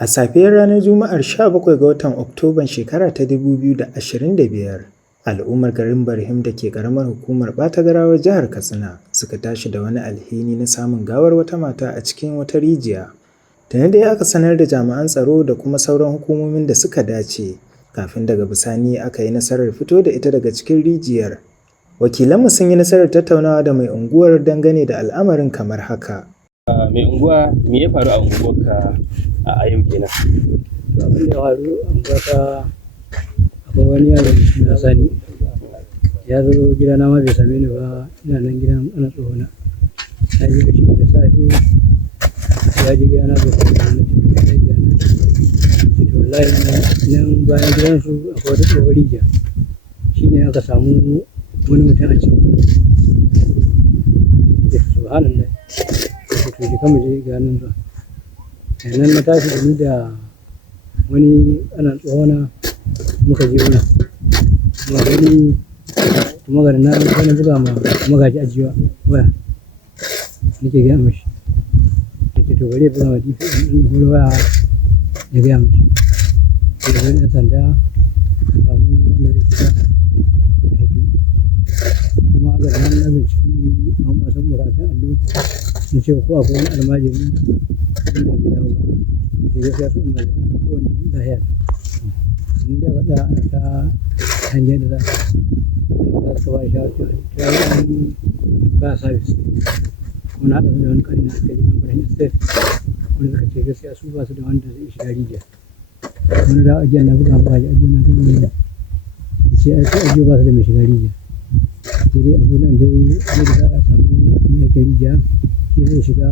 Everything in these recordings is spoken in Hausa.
A safiyar ranar Juma'ar 17 ga watan Oktoban shekara ta 2025, al'ummar garin Barhim da ke ƙaramar hukumar Ɓata-Garawar jihar Katsina suka tashi da wani alhini na samun gawar wata mata a cikin wata rijiya. Tuni dai aka sanar da jami'an tsaro da kuma sauran hukumomin da suka dace, kafin daga bisani aka yi nasarar fito da ita daga cikin rijiyar. Wakilanmu sun yi nasarar tattaunawa da mai unguwar dangane da al'amarin kamar haka. Mai unguwa, me ya faru a unguwarka a yau kenan? Abin da ya faru a unguwata, akwai wani yaro na sani ya zo gidana ma bai same ni ba, ina nan gidan ana tsohona. Na je da shi da safe ya je gidana bai same ni ba, na gidana. To wallahi nan bayan gidansu akwai wata tsohon rijiya, shi ne aka samu wani mutum a ciki. Subhanallah. To shi kama je ga nan zuwa. Nan na tashi da ni da wani ana tsohona muka je wurin. Kuma gani kuma garin na wani buga ma magaji ajiya waya. Nake gaya mashi. Nake to bari ya buga ma DP ɗin holo waya ya gaya mashi. Sai da wani ɗan sanda a samu wanda zai shiga a hiddu. Kuma ga nan na binciki an masu makarantar allo na ce ko akwai wani almajiri wanda bai dawo ba. Da gaskiya su almajiran su kowane lahiya. In da aka tsaya ana ta hanyar da za su ba da shawar cewa ta yi ba sabis. Kuma na haɗa su da wani ƙari na aka je nan Barhim State, wanda suka ce gaskiya su ba su da wanda zai shiga rijiya. Wani da ajiyar na buga magaji ajiyo na gani ne. Ce ai sai ajiyo ba su da mai shiga rijiya. Sai dai a zo nan dai yadda za a samu mai ake rijiya shi zai shiga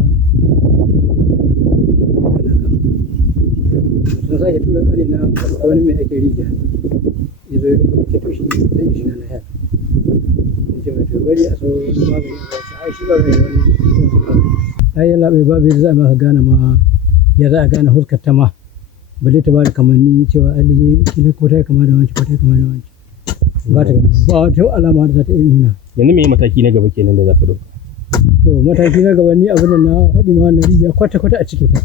sun sake tura ƙari na wani mai ake rijiya ya zo ya ce to shi zai shiga na haya. Ya ce mai to bari a sau wani magani a wasu ai shi ba mai wani ai yalla bai babu yadda za a maka gane ma ya za a gane huskar ta ma balle ta ba da kamanni cewa ai lalle kila ko ta yi kama da wanci ko ta yi kama da wanci. Ba ta gani ba wata alama da za ta iya nuna. Yanzu me mataki na gaba kenan da za ku ɗauka? To mataki na gaba ni abin da na faɗi ma wannan rijiya kwata-kwata a cike ta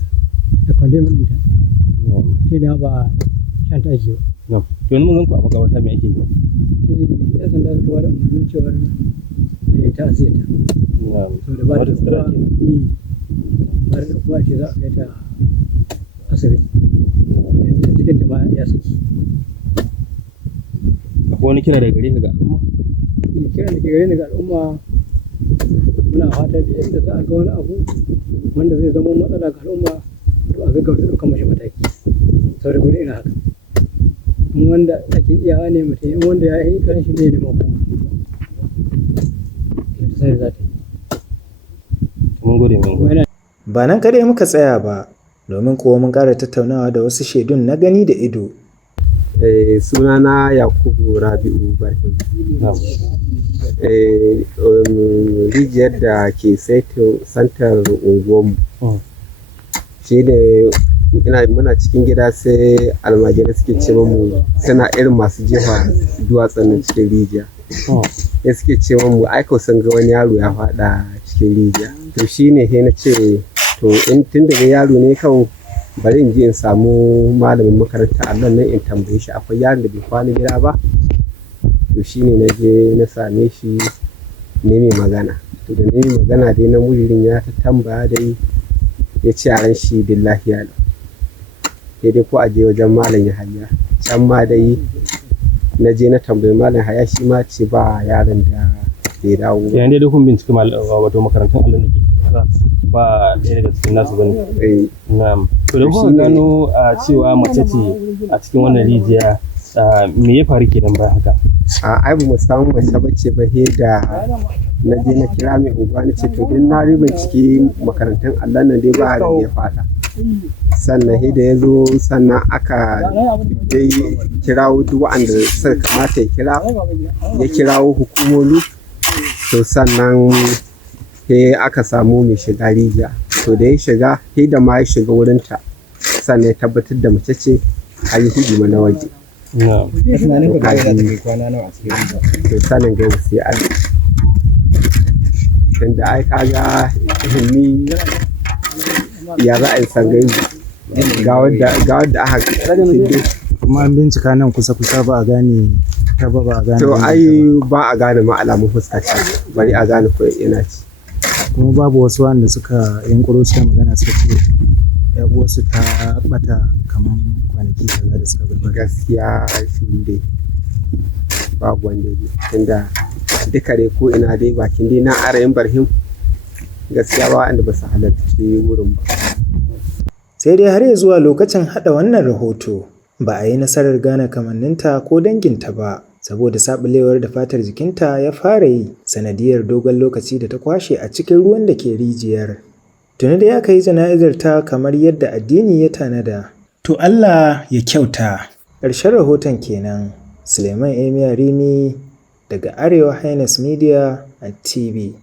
da kwandemin ɗinta. Sai da ba shan ta ake ba. To yanzu mun gan ku a makabarta me ake yi? Yan sanda suka ba da umarnin cewar ta asiyarta. Saboda ba da kuwa ba da kuwa ce za a kai ta asibiti. Yanda cikinta ma ya saki. Akwai wani kira daga gare ka ga al'umma? Kiran da ke gare ni ga al'umma, muna fata da yadda za a ga wani abu wanda zai zama matsala ga al'umma to a gaggauta ɗaukar mashi mataki. Saboda gudu ina haka. In wanda ake iyawa ne mutum, in wanda ya yi kan shi ne da makoma. Yadda sai za ta yi. Mun gode mun gode. Ba nan kaɗai muka tsaya ba, domin kuwa mun ƙara tattaunawa da wasu shaidun na gani da ido. Sunana Yakubu Rabi'u Barhim. Rijiyar da ke santar unguwarmu shi ne muna cikin gida sai almajirai suke ce mu suna irin masu jefa duwatsun nan cikin rijiya. Ya suke ce mu aiko sun ga wani yaro ya faɗa cikin rijiya. To shi ne sai na ce to in tun daga yaro ne kawai bari in je in samu malamin makaranta allon nan in tambaye shi akwai yaron da bai kwana gida ba. To shi ne na je na same shi ne mai magana. To da ne mai magana dai na mujirin ya ta tambaya dai ya ce a ran shi billahi ya lau. Sai dai ko a je wajen malam Yahaya. Can ma dai na je na tambayi malam Yahaya shi ma ce ba yaron da bai dawo ba. Yayin da kun binciki wato makarantun allon da ke ba ɗaya daga cikin nasu bane. Na'am. To da kuka gano cewa mace ce a cikin wannan rijiya, me ya faru kenan bayan haka? Ai ba mu samu mace bace ba he da na je na kira mai unguwa na ce to din na bincike makarantun Allah nan dai ba da ya fata. Sannan he da ya zo sannan aka dai kirawo duk wanda suka kamata ya kirawo hukumomi. To sannan he aka samu mai shiga rijiya. To da ya shiga he da ma ya shiga wurinta sannan ya tabbatar da mace ce a yi hidima na waje. To sanin gaibu sai Allah. Tunda ai kaga ni ya za a yi san gaibu ga wadda aka kuma an bincika nan kusa ba a gane ta ba a gane. To ai ba a gane ma alamun fuska ce bari a gane ko ina ce. Kuma babu wasu wanda suka yunkuro suka magana suka ce ya uwarsu ta bata kaman kwanaki kaza da suka gabata. Gaskiya shi dai babu wanda ya tunda duka dai ko ina dai bakin dai na arayin barhim gaskiya ba wanda ba su halarci wurin ba. Sai dai har ya zuwa lokacin haɗa wannan rahoto ba a yi nasarar gane kamanninta ko danginta ba saboda saɓalewar da fatar jikinta ya fara yi sanadiyar dogon lokaci da ta kwashe a cikin ruwan da ke rijiyar. Tuni da aka yi jana'izar ta kamar yadda addini ya tanada. To Allah ya kyauta. Ƙarshen rahoton kenan. Suleiman Emiya Rimi daga Arewa Highness Media and TV.